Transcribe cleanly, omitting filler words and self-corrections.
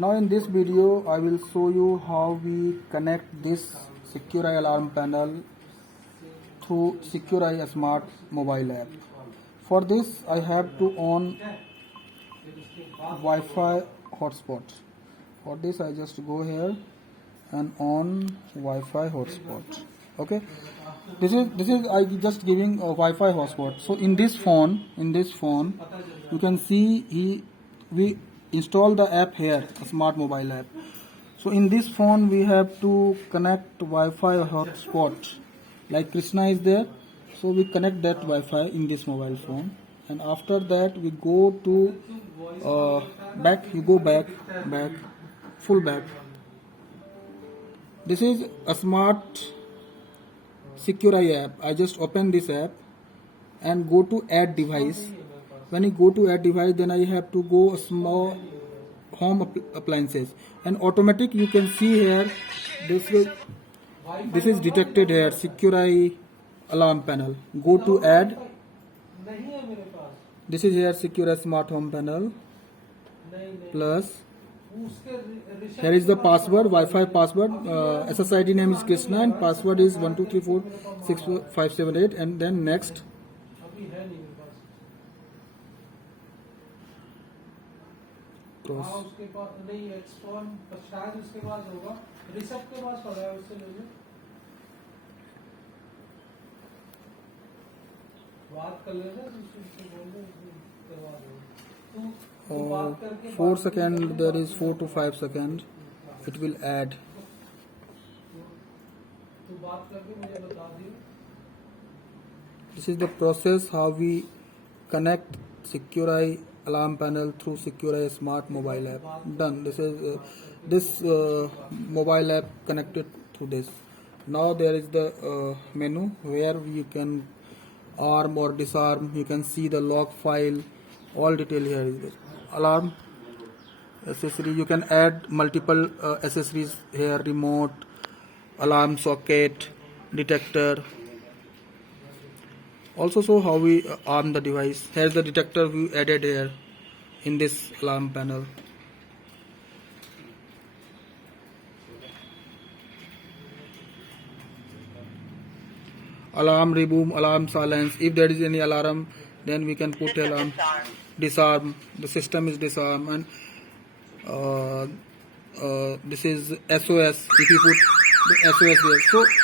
Now in this video I will show you how we connect this Secure-Eye alarm panel through Secure-Eye Smart mobile app. For this I have to on Wi-Fi hotspot. For this I just go here and on Wi-Fi hotspot. Okay, this is I just giving a Wi-Fi hotspot. So in this phone you can see we install the app here, a smart mobile app. So in this phone we have to connect Wi-Fi hotspot. Like Krishna is there, so we connect that Wi-Fi in this mobile phone, and after that we go to back. You go back, full back. This is a smart Secure-Eye app. I just open this app and go to add device. When you go to add device, then I have to go a small home appliances, and automatic you can see here this is detected here, Secure-Eye alarm panel. Go to add. This is here Secure-Eye smart home panel plus. Here is the password, Wi-Fi password. SSID name is Krishna and password is 12346578, and then next. Oh, 4 seconds, there is 4 to 5 seconds. It will add. This is the process how we connect Secure-Eye alarm panel through Secure-Eye smart mobile app. Done. This is this mobile app connected to this. Now there is the menu where you can arm or disarm. You can see the log file. All detail here is there. Alarm accessory. You can add multiple accessories here: remote, alarm socket, detector. Also show how we arm the device. Here's the detector we added here in this alarm panel. Alarm reboot, alarm silence. If there is any alarm, then we can put alarm. Disarm. The system is disarm, and this is SOS. If you put the SOS there, so